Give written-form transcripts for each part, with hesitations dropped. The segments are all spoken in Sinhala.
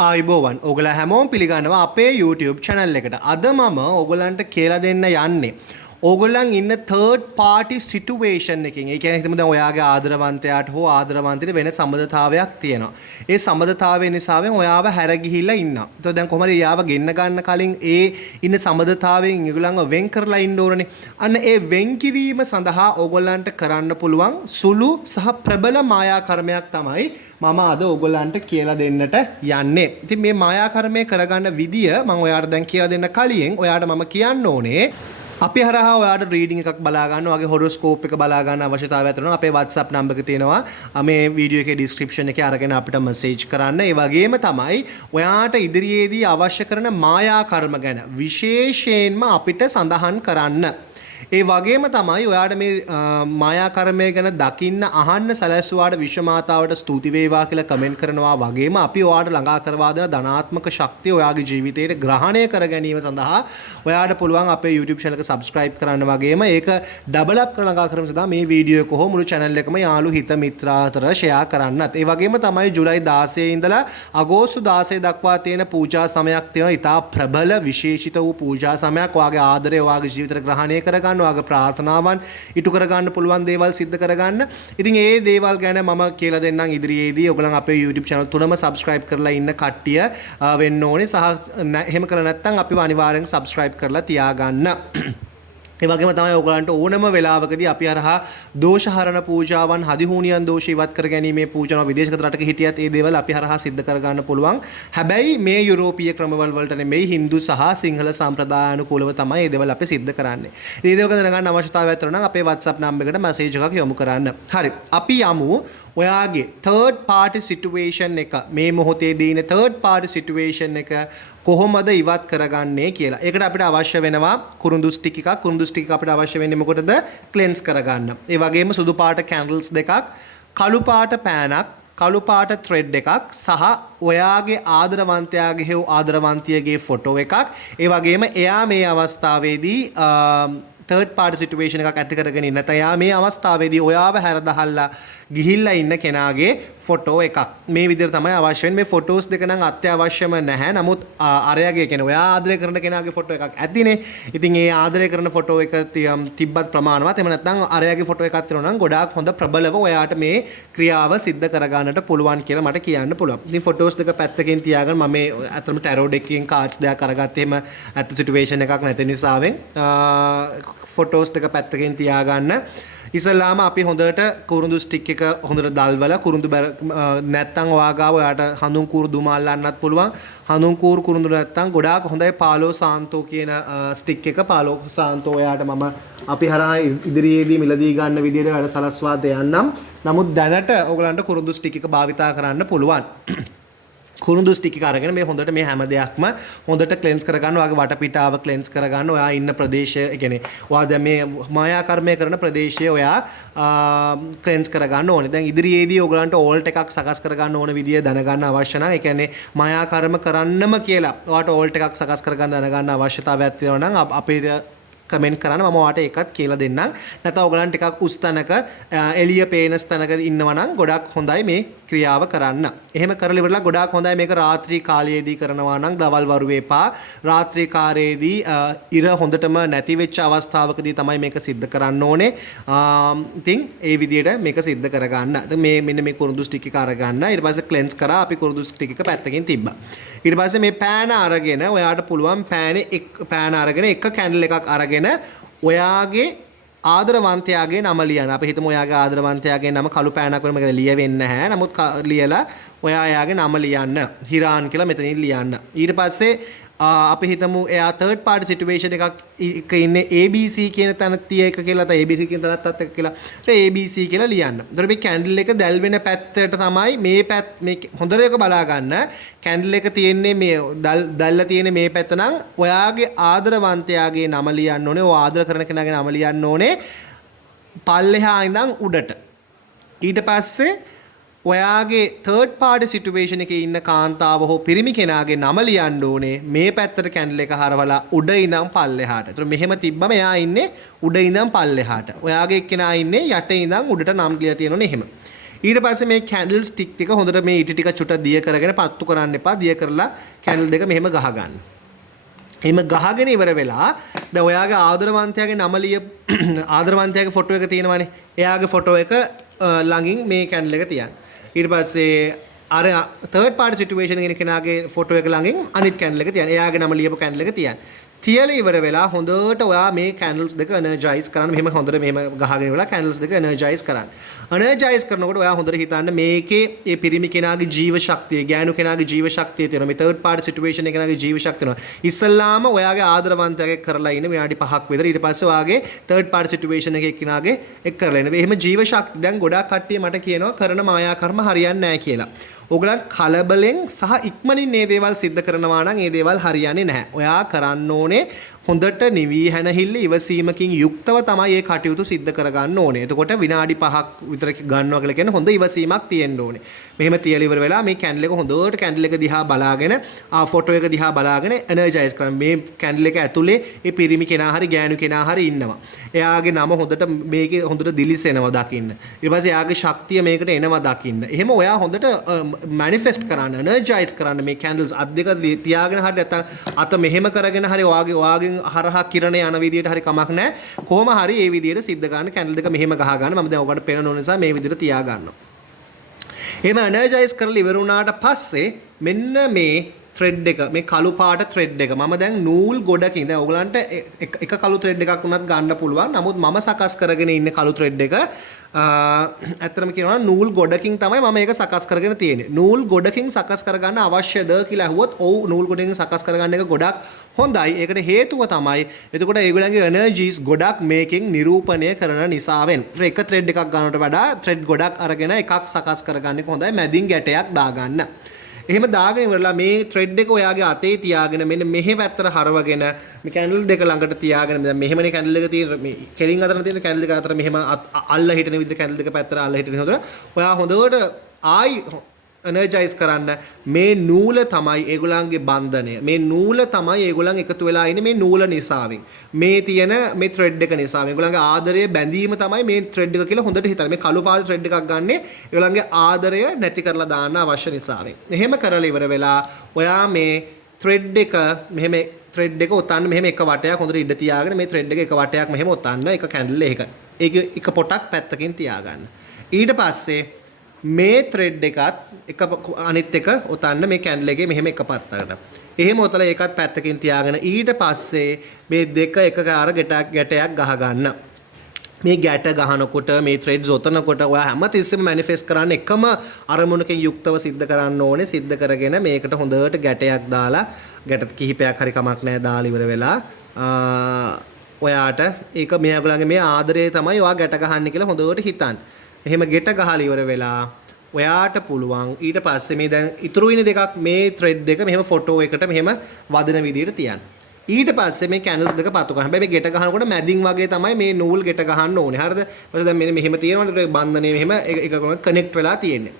ආයිබෝවන් ඔගොල්ලෝ හැමෝම පිළිගන්නවා අපේ YouTube channel එකට. අද මම ඔයගොල්ලන්ට කියලා දෙන්න යන්නේ ඕගොල්ලන් ඉන්න third party situation එකකින්. ඒ කියන්නේ හිතමු දැන් ඔයාගේ ආදරවන්තයාට හෝ ආදරවන්තිට වෙන සම්බන්ධතාවයක් තියෙනවා. ඒ සම්බන්ධතාවය නිසාවෙන් ඔයාව හැර ගිහිල්ලා ඉන්නවා. ඒතකොට දැන් කොහොමද යාව ගෙන්න ගන්න කලින් ඒ ඉන්න සම්බන්ධතාවයෙන් ඒගොල්ලන්ව වෙන් කරලා ඉන්න ඕනේ. අන්න ඒ වෙන් කිරීම සඳහා ඕගොල්ලන්ට කරන්න පුළුවන් සුළු සහ ප්‍රබල මායා කර්මයක් තමයි මම අද ඔයගොල්ලන්ට කියලා දෙන්නට යන්නේ. ඉතින් මේ මායා කර්මය කරගන්න විදිය මම ඔයාලට දැන් කියලා දෙන්න කලින් ඔයාලට මම කියන්න ඕනේ අපි හරහා ඔයාලට රීඩින් එකක් බලා ගන්න, ඔයාගේ හොරොස්කෝප් එක බලා ගන්න අවශ්‍යතාවයක් තියෙනවා. අපේ WhatsApp නම්බර් එක තියෙනවා. මේ වීඩියෝ එකේ ඩිස්ක්‍රිප්ෂන් එකේ අරගෙන අපිට මෙසේජ් කරන්න. ඒ වගේම තමයි ඔයාට ඉදිරියේදී අවශ්‍ය කරන මායා කර්ම ගැන විශේෂයෙන්ම අපිට සඳහන් කරන්න. ඒ වගේම තමයි ඔයාට මේ මායා කර්මය ගැන දකින්න අහන්න සැලැස්සුවාට විශ්ව මාතාවට ස්තුති වේවා කියලා කමෙන්ට් කරනවා. වගේම අපි ඔයාට ළඟා කරවා දෙන ධනාත්මක ශක්තිය ඔයාගේ ජීවිතයට ග්‍රහණය කර ගැනීම සඳහා ඔයාට පුළුවන් අපේ YouTube channel එක subscribe කරන්න. වගේම ඒක ඩබල් අප් කරලා ළඟා කරමු සඳහා මේ වීඩියෝ එක හෝ මුළු channel එකම යාළු හිත මිත්‍රා අතර share කරන්නත්. ඒ වගේම තමයි ජූලයි 16 ඉඳලා අගෝස්තු 16 දක්වා තියෙන පූජා සමයක් තියෙනවා. ඉතා ප්‍රබල විශේෂිත වූ පූජා සමයක්. ඔයාගේ ආදරය ඔයාගේ ජීවිතයට ග්‍රහණය කරගන්න, ඔයාගේ ප්‍රාර්ථනාවන් ඉටු කරගන්න පුළුවන් දේවල් සිද්ධ කරගන්න. ඉතින් ඒ දේවල් ගැන මම කියලා දෙන්නම් ඉදිරියේදී. ඔයගොල්ලන් අපේ YouTube channel තුනම subscribe කරලා ඉන්න කට්ටිය වෙන්න ඕනේ. සහ එහෙම කළා නැත්නම් අපිව අනිවාර්යෙන් subscribe කරලා තියාගන්න. ඒ වගේම තමයි ඔයගලන්ට ඕනම වෙලාවකදී අපි අරහා දෝෂහරණ පූජාවන්, හදිහූනියන් දෝෂ ඉවත් කර ගැනීමේ පූජාවන් විදේශගත රටක හිටියත් ඒ දේවල් අපි හරහා සිද්ධ කර ගන්න පුළුවන්. හැබැයි මේ යුරෝපීය ක්‍රමවල වලට නෙමෙයි, හින්දු සහ සිංහල සම්ප්‍රදාය අනුකූලව තමයි මේ දේවල් අපි සිද්ධ කරන්නේ. මේ දේවල් ගැන දැනගන්න අවශ්‍යතාවයක් තියෙනවා නම් අපේ WhatsApp නම්බර් එකට මැසේජ් එකක් යොමු කරන්න. හරි. අපි යමු ඔයාගේ third party situation එක, මේ මොහොතේදී ඉන්න third party situation එක කොහොමද ඉවත් කරගන්නේ කියලා. ඒකට අපිට අවශ්‍ය වෙනවා කුරුඳු ස්ටික් එකක්. කුරුඳු ස්ටික් අපිට අවශ්‍ය වෙන්නේ මොකටද? ක්ලෙන්ස් කරගන්න. ඒ වගේම සුදු පාට කැන්ඩල්ස් දෙකක්, කළු පාට පෑනක්, කළු පාට ත්‍රෙඩ් එකක් සහ ඔයාගේ ආදරවන්තයාගේ හේව ආදරවන්තියගේ ෆොටෝ එකක්. ඒ වගේම එයා මේ අවස්ථාවේදී third party situation එකක් ඇති කරගෙන ඉන්න. නැත්නම් යා මේ අවස්ථාවේදී ඔයාව හැරදහල්ලා ගිහිල්ලා ඉන්න කෙනාගේ ෆොටෝ එකක්. මේ විදිහට තමයි අවශ්‍ය වෙන්නේ. මේ ෆොටෝස් දෙක නම් අත්‍යවශ්‍යම නැහැ. නමුත් අරයාගේ කියන්නේ ඔයා ආදරය කරන කෙනාගේ ෆොටෝ එකක් ඇතිනේ. ඉතින් ඒ ආදරය කරන ෆොටෝ එක තිබ්බත් ප්‍රමාණවත්. එහෙම නැත්නම් අරයාගේ ෆොටෝ එකක් තියෙනවා නම් ගොඩාක් හොඳ ප්‍රබලව ඔයාට මේ ක්‍රියාව සිද්ධ කරගන්නට පුළුවන් කියලා මට කියන්න පුළුවන්. ඉතින් ෆොටෝස් දෙක පැත්තකින් තියාගෙන මම මේ අතරම ටැරෝ ඩෙක්කින් කාඩ්ස් දෙකක් අරගත්තේ. එහෙම ඇත්ත සිටුේෂන් එකක් නැති නිසාවෙන් ෆොටෝස් දෙක පැත්තකින් තියාගන්න. ඉස්සල්ලාම අපි හොඳට කුරුඳු ස්ටික් එක හොඳට දල්වලා කුරුඳු නැත්තම් ඔයාගාව ඔයාට හඳුන් කූරු දුම අල්ලන්නත් පුළුවන්. හඳුන් කූරු කුරුඳු නැත්තම් ගොඩාක් හොඳයි පාලෝ සාන්තෝ කියන ස්ටික් එක. පාලෝ සාන්තෝ ඔයාට මම අපි හරහා ඉදිරියේදී මිලදී ගන්න විදිහට වැඩ සලස්වා දෙන්නම්. නමුත් දැනට ඔයගලන්ට කුරුඳු ස්ටික් එක භාවිතා කරන්න පුළුවන්. කුරුඳු ස්ටික් එක අරගෙන මේ හොඳට මේ හැම දෙයක්ම හොඳට ක්ලෙන්ස් කරගන්න. ඔයාගේ වටපිටාව ක්ලෙන්ස් කරගන්න. ඔයා ඉන්න ප්‍රදේශය, ඒ කියන්නේ ඔයා දැන් මේ මායා කර්මය කරන ප්‍රදේශය ඔයා ක්ලෙන්ස් කරගන්න ඕනේ. දැන් ඉදිරියේදී ඔයගලන්ට ඕල්ට් එකක් සකස් කරගන්න ඕන විදිය දැනගන්න අවශ්‍ය නම්, ඒ කියන්නේ මායා කර්ම කරන්නම කියලා ඔයාට ඕල්ට් එකක් සකස් කරගන්න දැනගන්න අවශ්‍යතාවයක් තියෙනවා නම් අපිට කමෙන්ට් කරන්න. මම ඔයාට ඒකත් කියලා දෙන්නම්. නැත්නම් ඔයගලන්ට ටිකක් උස් තැනක එළිය පේන තැනක ඉන්නවා නම් ගොඩක් හොඳයි මේ ක්‍රියාව කරන්න. එහෙම කරලා ඉවරලා ගොඩාක් හොඳයි මේක රාත්‍රී කාලයේදී කරනවා නම්. දවල් වරුවේ එපා. රාත්‍රී කාලයේදී ඉර හොඳටම නැති වෙච්ච අවස්ථාවකදී තමයි මේක සිද්ධ කරන්න ඕනේ. ඉතින් ඒ විදිහට මේක සිද්ධ කරගන්න. මේ මෙන්න මේ කුරුඳු ස්ටික් එක අරගන්න. ඊට පස්සේ ක්ලෙන්ස් කරා අපි කුරුඳු ස්ටික් එක පැත්තකින් තිබ්බා. ඊට පස්සේ මේ පෑන අරගෙන ඔයාට පුළුවන් පෑන අරගෙන එක කැන්ඩල් එකක් අරගෙන ඔයාගේ ආදරවන්තයාගේ නම ලියන්න. අපි හිතමු ඔයාගේ ආදරවන්තයාගේ නම කළු පෑනක් වෙන මොකද ලියවෙන්නේ නැහැ. නමුත් ලියලා ඔයා එයාගේ නම ලියන්න. හිරාන් කියලා මෙතනින් ලියන්න. ඊට පස්සේ අපි හිතමු එයා third party situation එකක් ඉන්නේ ABC කියන තැන තිය එක කියලා. නැත්නම් ABC කියන තැනත් එක්ක කියලා. ඒ ABC කියලා ලියන්න. ඒතර මේ කැන්ඩල් එක දැල් වෙන පැත්තට තමයි මේ හොඳට බලා ගන්න. කැන්ඩල් එක තියෙන්නේ මේ දැල්ලා තියෙන මේ පැත්ත නම් ඔයාගේ ආදරවන්තයාගේ නම ලියන්න ඕනේ. ඔය ආදර කරන කෙනාගේ නම ලියන්න ඕනේ පල්ලෙහා ඉඳන් උඩට. ඊට පස්සේ ඔයාගේ third party situation එකේ ඉන්න කාන්තාව හෝ පිරිමි කෙනාගේ නම ලියන්න ඕනේ මේ පැත්තට කැන්ඩල් එක හරවලා උඩ ඉඳන් පල්ලෙහාට. ඒතර මෙහෙම තිබ්බම එයා ඉන්නේ උඩ ඉඳන් පල්ලෙහාට. ඔයාගේ එක්කෙනා ඉන්නේ යට ඉඳන් උඩට නම් ලියලා තියෙනෝනේ එහෙම. ඊට පස්සේ මේ කැන්ඩල් ස්ටික් ටික හොඳට මේ ඊට ටික චුට්ටක් දිය කරගෙන පත්තු කරන්න එපා. දිය කරලා කැන්ඩල් දෙක මෙහෙම ගහ ගන්න. එහෙම ගහගෙන ඉවර වෙලා දැන් ඔයාගේ ආදරවන්තයාගේ නම ආදරවන්තයාගේ ෆොටෝ එක තියෙනවානේ. එයාගේ ෆොටෝ එක ළඟින් මේ කැන්ඩල් එක තියන්න. ඊට පස්සේ අර තර්ඩ් පාර්ටි සිටුේෂන් එකේ කෙනාගේ ෆොටෝ එක ළඟින් අනිත් කැන්ඩල් එක තියන්න. එයාගේ නම ලියපු කැන්ඩල් එක තියන්න. තියලා ඉවර වෙලා හොඳට ඔයා මේ කැන්ඩල්ස් දෙක එනර්ජයිස් කරන්න. මෙහෙම හොඳට මෙහෙම ගහගෙන ඉවරලා කැන්ඩල්ස් දෙක එනර්ජයිස් කරන්න. එනර්ජයිස් කරනකොට ඔයා හොඳට හිතන්න මේකේ මේ පිරිමි කෙනාගේ ජීව ශක්තිය, ගෑනු කෙනාගේ ජීව ශක්තිය තියෙනවා. මේ තර්ඩ් පාර්ටි සිටුේෂන් එක කෙනාගේ ජීව ශක්තිය තියෙනවා. ඉස්සල්ලාම ඔයාගේ ආදරවන්තයාගේ කරලා ඉන්න විනාඩි 5ක් විතර. ඊට පස්සේ ඔයාගේ තර්ඩ් පාර්ටි සිටුේෂන් එකේ කෙනාගේ එක් කරලා ඉන්න. එහෙම ජීව ශක්තිය දැන් ගොඩාක් කට්ටිය මට කියනවා කරන මායා කර්ම හරියන්නේ නැහැ කියලා. ඔයගලන් කලබලෙන් සහ ඉක්මනින් මේ දේවල් සිද්ධ කරනවා නම් ඒ දේවල් හරියන්නේ නැහැ. ඔයා කරන්න ඕනේ හොඳට නිවී හැනහිල්ල ඉවසීමකින් යුක්තව තමයි මේ කටයුතු සිද්ධ කරගන්න ඕනේ. එතකොට විනාඩි 5ක් විතර ගන්නවා කියලා කියන්නේ හොඳ ඉවසීමක් තියෙන්න ඕනේ. මෙහෙම තියලා ඉවර වෙලා මේ කැන්ඩල් එක හොඳට කැන්ඩල් එක දිහා බලාගෙන ෆොටෝ එක දිහා බලාගෙන එනර්ජයිස් කරන්න. මේ කැන්ඩල් එක ඇතුලේ මේ පිරිමි කෙනා හරි ගෑනු කෙනා හරි ඉන්නවා. එයාගේ නම හොඳට මේකේ හොඳට දිලිසෙනවා දකින්න. ඊට පස්සේ එයාගේ ශක්තිය මේකට එනවා දකින්න. එහෙම ඔයා හොඳට මැනිෆෙස්ට් කරන්න, එනර්ජයිස් කරන්න මේ කැන්ඩල්ස් අත් දෙක තියාගෙන හරි නැත්නම් අත මෙහෙම කරගෙන හරි ඔයාගේ හරහා කිරණ යන විදියට හරි කමක් නැහැ. කොහොම හරි මේ විදියට සිද්ධ ගන්න කැන්ඩල් දෙක මෙහෙම ගහ ගන්න. මම දැන් ඔයගොල්ලන්ට පේන නිසා මේ විදියට තියා ගන්නවා. එහෙම එනර්ජයිස් කරලා ඉවර වුණාට පස්සේ මෙන්න මේ thread එක මේ කළු පාට thread එක මම දැන් නූල් ගොඩකින් දැන් ඔයගලන්ට එක කළු thread එකක් වුණත් ගන්න පුළුවන්. නමුත් මම සකස් කරගෙන ඉන්නේ කළු thread එක ඇත්තටම කියනවා නූල් ගොඩකින් තමයි මම මේක සකස් කරගෙන තියෙන්නේ. නූල් ගොඩකින් සකස් කරගන්න අවශ්‍යද කියලා අහුවොත් ඔව් නූල් ගොඩකින් සකස් කරගන්න එක ගොඩක් හොඳයි. ඒකට හේතුව තමයි එතකොට ඒගොල්ලන්ගේ එනර්ජීස් ගොඩක් මේකෙන් නිරූපණය කරන නිසාවෙන්. එක thread එකක් ගන්නවට වඩා thread ගොඩක් අරගෙන එකක් සකස් කරගන්න එක හොඳයි. මැදින් ගැටයක් දාගන්න. එහෙම දාගෙන ඉවරලා මේ thread එක ඔයාගේ අතේ තියාගෙන මෙන්න මෙහෙ පැත්තට හරවගෙන මේ කැන්ඩල් දෙක ළඟට තියාගෙන දැන් මෙහෙමනේ කැන්ඩල් එක තියෙන මේ කෙලින් අතර තියෙන කැන්ඩල් දෙක අතර මෙහෙම අල්ල හිටින විදිහට කැන්ඩල් දෙක පැත්තට අල්ල හිටින හොඳට ඔයා හොඳට ආයි එනර්ජයිස් කරන්න. මේ නූල තමයි ඒගොල්ලන්ගේ බන්ධනය. මේ නූල තමයි ඒගොල්ලන් එකතු වෙලා ඉන්නේ මේ නූල නිසාවෙන්. මේ තියෙන මේ thread එක නිසා ඒගොල්ලන්ගේ ආදරය බැඳීම තමයි මේ thread එක කියලා හොඳට හිතන්න. මේ කළු පාට thread එකක් ගන්නෙ ඒගොල්ලන්ගේ ආදරය නැති කරලා දාන්න අවශ්‍ය නිසාවෙන්. එහෙම කරලා ඉවර වෙලා ඔයා මේ thread එක මෙහෙම thread එක ඔතන්න මෙහෙම එක වටයක් හොඳට ඉඳ තියාගෙන මේ thread එක එක වටයක් මෙහෙම ඔතන්න එක කැන්ඩල් එක. ඒක එක පොටක් පැත්තකින් තියාගන්න. ඊට පස්සේ මේ thread එකත් එක අනිත් එක ඔතන්න මේ කැන්ඩල් එකේ මෙහෙම එක පැත්තකට. එහෙම ඔතලා ඒකත් පැත්තකින් තියාගෙන ඊට පස්සේ මේ දෙක එකකාර ගැටයක් ගහ ගන්න. මේ ගැට ගහනකොට මේ threads ඔතනකොට ඔයා හැමතිස්සෙම මැනිෆෙස්ට් කරන්න එකම අරමුණකින් යුක්තව සිද්ධ කරන්න ඕනේ. සිද්ධ කරගෙන මේකට හොඳට ගැටයක් දාලා ගැට කිහිපයක් හරි කමක් නැහැ දාලා ඉවර වෙලා ඔයාට ඒක මෙයාගලගේ මේ ආදරේ තමයි ඔයා ගැට ගහන්නේ කියලා හොඳට හිතන්න. එහෙම ගෙට ගහලා ඉවර වෙලා ඔයාට පුළුවන් ඊට පස්සේ මේ දැන් ඉතුරු වෙන දෙකක් මේ thread දෙක මෙහෙම ෆොටෝ එකට මෙහෙම වදන විදිහට තියන්න. ඊට පස්සේ මේ කැන්ඩල්ස් දෙක පත්තු කරන්න. හැබැයි මේ ගෙට ගහනකොට මැදින් වගේ තමයි මේ නූල් ගෙට ගහන්න ඕනේ. හරිද? ඊපස්සේ දැන් මෙහෙම තියෙනවනේ බන්ධනේ මෙහෙම එක කනෙක්ට් වෙලා තියෙන්නේ.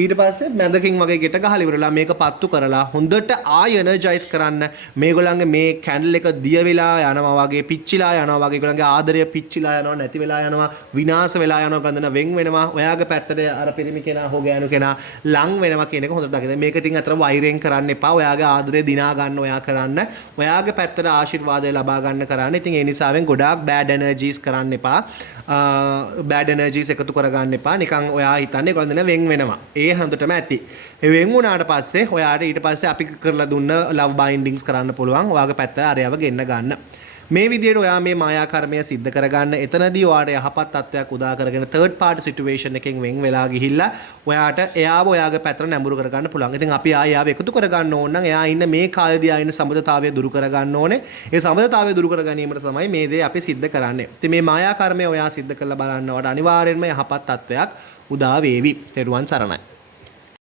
ඊට පස්සේ මැදකින් වගේ ගෙට ගහලා ඉවරලා මේක පත්තු කරලා හොඳට ආය එනර්ජයිස් කරන්න. මේගොල්ලන්ගේ මේ කැන්ඩල් එක දිය වෙලා යනවා වගේ පිච්චිලා යනවා වගේ ඒගොල්ලන්ගේ ආදරය පිච්චිලා යනවා නැති වෙලා යනවා විනාශ වෙලා යනවා බඳන වෙන් වෙනවා. ඔයාගේ පැත්තට අර පිරිමි කෙනා හෝ ගෑනු කෙනා ලං වෙනවා කියන එක හොඳට දකින්න. මේක ඉතින් අතර වෛරයෙන් කරන්න එපා. ඔයාගේ ආදරය දිනා ගන්න ඔයා කරන්න. ඔයාගේ පැත්තට ආශිර්වාදය ලබා ගන්න කරන්න. ඉතින් ඒ නිසාවෙන් ගොඩාක් බෑඩ් එනර්ජීස් කරන්න එපා. බෑඩ් එනර්ජීස් එකතු කරගන්න එපා. නිකන් ඔයා හිතන්නේ ගොඩන වෙන් වෙනවා. ඒ හොඳටම ඇති. ඒ වෙන් වුණාට පස්සේ ඔයාට ඊට පස්සේ අපි කරලා දුන්න ලව් බයින්ඩින්ග්ස් කරන්න පුළුවන්. ඔයාගේ පැත්තට අරයව ගෙන්න ගන්න. මේ විදිහට ඔයා මේ මායා කර්මය සිද්ධ කරගන්න. එතනදී ඔයාට යහපත් තත්ත්වයක් උදා කරගෙන third party situation එකෙන් වෙන් වෙලා ගිහිල්ලා ඔයාට එයාව ඔයාගේ පැත්තට නැඹුරු කරගන්න පුළුවන්. ඉතින් අපි ආයෙ එකතු කරගන්න ඕන නම් එයා ඉන්න මේ කාලේදී ආ ඉන්න සම්බන්ධතාවය දුරු කරගන්න ඕනේ. ඒ සම්බන්ධතාවය දුරු කර ගැනීමට තමයි මේ දේ අපි සිද්ධ කරන්නේ. ඉතින් මේ මායා කර්මය ඔයා සිද්ධ කරලා බලන්න ඔයාට අනිවාර්යෙන්ම යහපත් තත්ත්වයක් උදා වේවි. තෙරුවන් සරණයි.